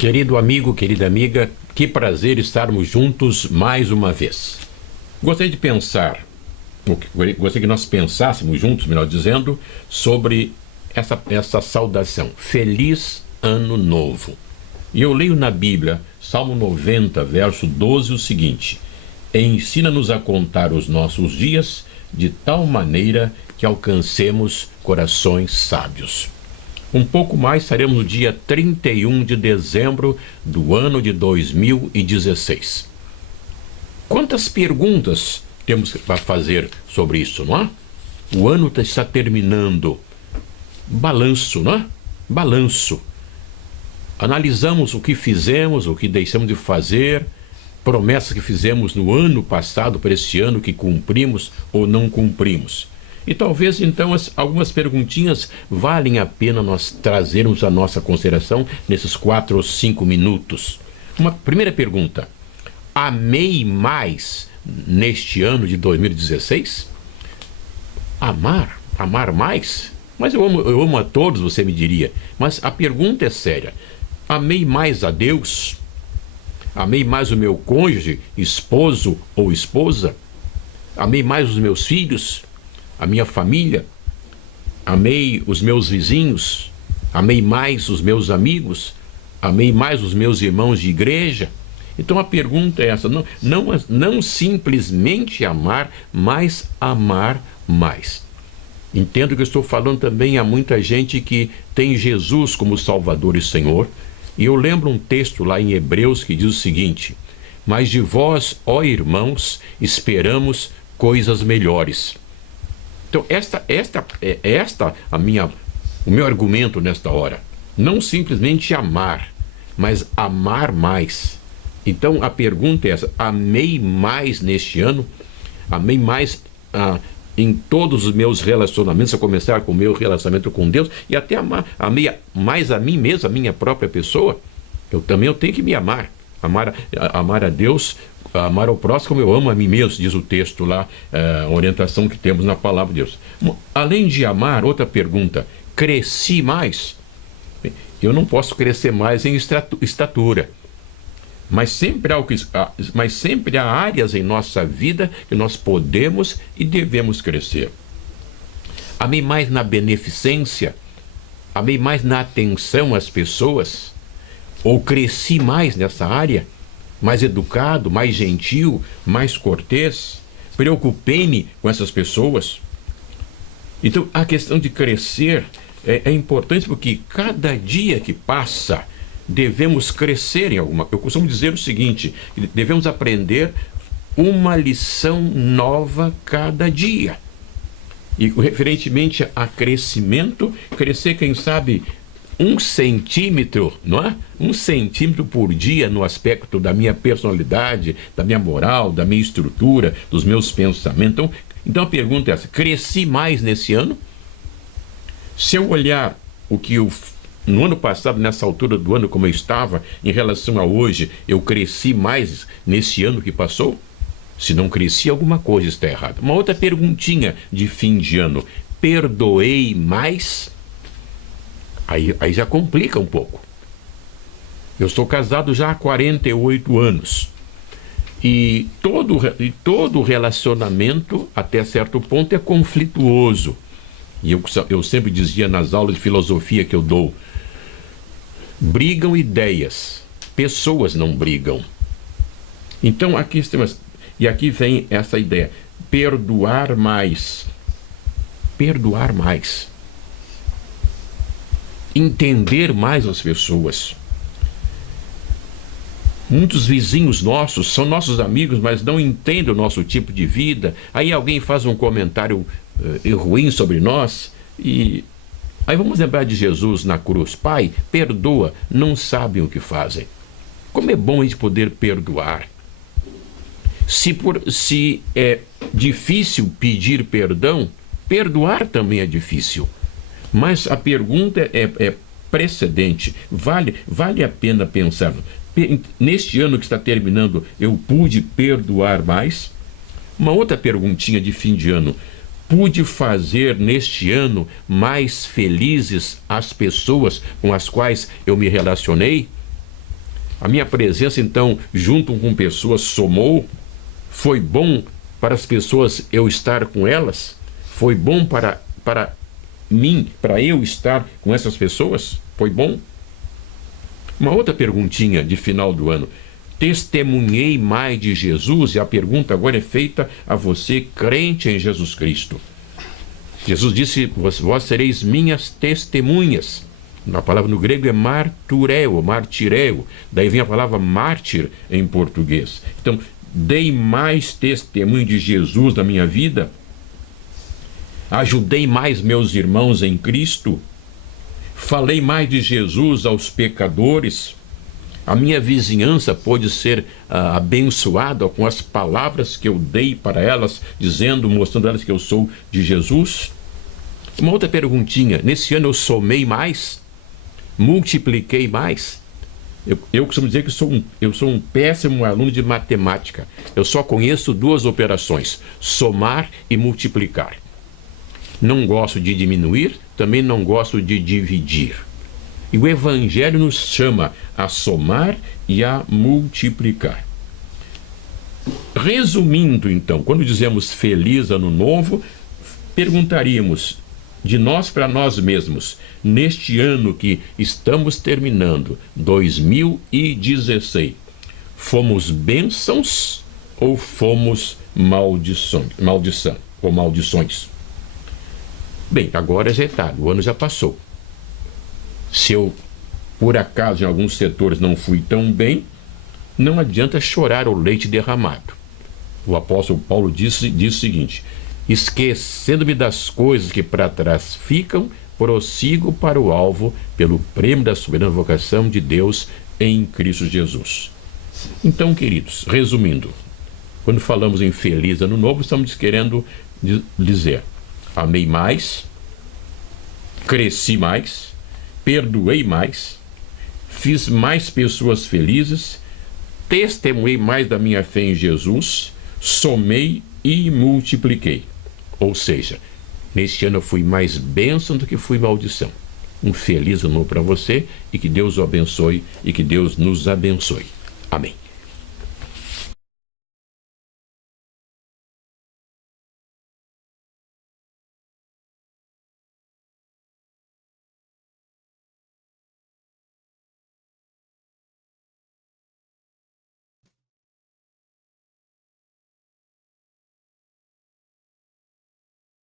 Querido amigo, querida amiga, que prazer estarmos juntos mais uma vez. Gostaria que nós pensássemos juntos, melhor dizendo, sobre essa saudação. Feliz Ano Novo. E eu leio na Bíblia, Salmo 90, verso 12, o seguinte: ensina-nos a contar os nossos dias de tal maneira que alcancemos corações sábios. Um pouco mais, estaremos no dia 31 de dezembro do ano de 2016. Quantas perguntas temos para fazer sobre isso, não é? O ano está terminando. Balanço, não é? Balanço. Analisamos o que fizemos, o que deixamos de fazer, promessas que fizemos no ano passado para este ano que cumprimos ou não cumprimos. E talvez, então, algumas perguntinhas valem a pena nós trazermos a nossa consideração nesses 4 ou 5 minutos. Uma primeira pergunta: amei mais neste ano de 2016? Amar mais? Mas eu amo a todos, você me diria. Mas a pergunta é séria. Amei mais a Deus? Amei mais o meu cônjuge, esposo ou esposa? Amei mais os meus filhos? A minha família? Amei os meus vizinhos? Amei mais os meus amigos? Amei mais os meus irmãos de igreja? Então a pergunta é essa: não simplesmente amar, mas amar mais. Entendo que eu estou falando também a muita gente que tem Jesus como Salvador e Senhor. E eu lembro um texto lá em Hebreus que diz o seguinte: mas de vós, ó irmãos, esperamos coisas melhores. Então, o meu argumento nesta hora. Não simplesmente amar, mas amar mais. Então, a pergunta é essa: amei mais neste ano? Amei mais em todos os meus relacionamentos, a começar com o meu relacionamento com Deus, e até amei mais a mim mesmo, a minha própria pessoa? Eu tenho que me amar. Amar a Deus, amar ao próximo como eu amo a mim mesmo, diz o texto lá, a orientação que temos na palavra de Deus. Além de amar, outra pergunta: cresci mais? Eu não posso crescer mais em estatura, mas sempre há áreas em nossa vida que nós podemos e devemos crescer. Amei mais na beneficência? Amei mais na atenção às pessoas? Ou cresci mais nessa área? Mais educado, mais gentil, mais cortês? Preocupei-me com essas pessoas? Então, a questão de crescer é importante, porque cada dia que passa, devemos crescer em alguma coisa. Eu costumo dizer o seguinte: devemos aprender uma lição nova cada dia. E referentemente a crescimento, crescer, quem sabe, 1 centímetro, não é? 1 centímetro por dia no aspecto da minha personalidade, da minha moral, da minha estrutura, dos meus pensamentos. Então a pergunta é essa: cresci mais nesse ano? Se eu olhar o que no ano passado, nessa altura do ano, como eu estava, em relação a hoje, eu cresci mais nesse ano que passou? Se não cresci, alguma coisa está errada. Uma outra perguntinha de fim de ano: perdoei mais? Aí já complica um pouco. Eu sou casado já há 48 anos. E todo relacionamento, até certo ponto, é conflituoso. E eu sempre dizia nas aulas de filosofia que eu dou: brigam ideias, pessoas não brigam. Então aqui vem essa ideia: perdoar mais. Perdoar mais. Entender mais as pessoas. Muitos vizinhos nossos são nossos amigos, mas não entendem o nosso tipo de vida. Aí alguém faz um comentário ruim sobre nós, e aí vamos lembrar de Jesus na cruz: Pai, perdoa, não sabem o que fazem. Como é bom a gente poder perdoar. Se é difícil pedir perdão, perdoar também é difícil. Mas a pergunta é precedente. Vale a pena pensar: neste ano que está terminando, eu pude perdoar mais? Uma outra perguntinha de fim de ano: pude fazer neste ano mais felizes as pessoas com as quais eu me relacionei? A minha presença, então, junto com pessoas somou? Foi bom para as pessoas eu estar com elas? Foi bom para mim, para eu estar com essas pessoas? Foi bom? Uma outra perguntinha de final do ano. Testemunhei mais de Jesus? E a pergunta agora é feita a você, crente em Jesus Cristo. Jesus disse, vós sereis minhas testemunhas. A palavra no grego é martireo. Daí vem a palavra mártir em português. Então, dei mais testemunho de Jesus na minha vida? Ajudei mais meus irmãos em Cristo? Falei mais de Jesus aos pecadores? A minha vizinhança pôde ser abençoada com as palavras que eu dei para elas, mostrando a elas que eu sou de Jesus? Uma outra perguntinha. Nesse ano eu somei mais? Multipliquei mais? Eu costumo dizer que eu sou um péssimo aluno de matemática. Eu só conheço duas operações: somar e multiplicar. Não gosto de diminuir, também não gosto de dividir. E o Evangelho nos chama a somar e a multiplicar. Resumindo, então, quando dizemos Feliz Ano Novo, perguntaríamos de nós para nós mesmos, neste ano que estamos terminando, 2016, fomos bênçãos ou fomos maldição ou maldições? Bem, agora já é tarde, o ano já passou. Se eu, por acaso, em alguns setores não fui tão bem, não adianta chorar o leite derramado. O apóstolo Paulo diz o seguinte: esquecendo-me das coisas que para trás ficam, prossigo para o alvo, pelo prêmio da soberana vocação de Deus em Cristo Jesus. Então, queridos, resumindo, quando falamos em Feliz Ano Novo, estamos querendo dizer: amei mais, cresci mais, perdoei mais, fiz mais pessoas felizes, testemunhei mais da minha fé em Jesus, somei e multipliquei. Ou seja, neste ano eu fui mais bênção do que fui maldição. Um feliz ano novo para você e que Deus o abençoe e que Deus nos abençoe. Amém.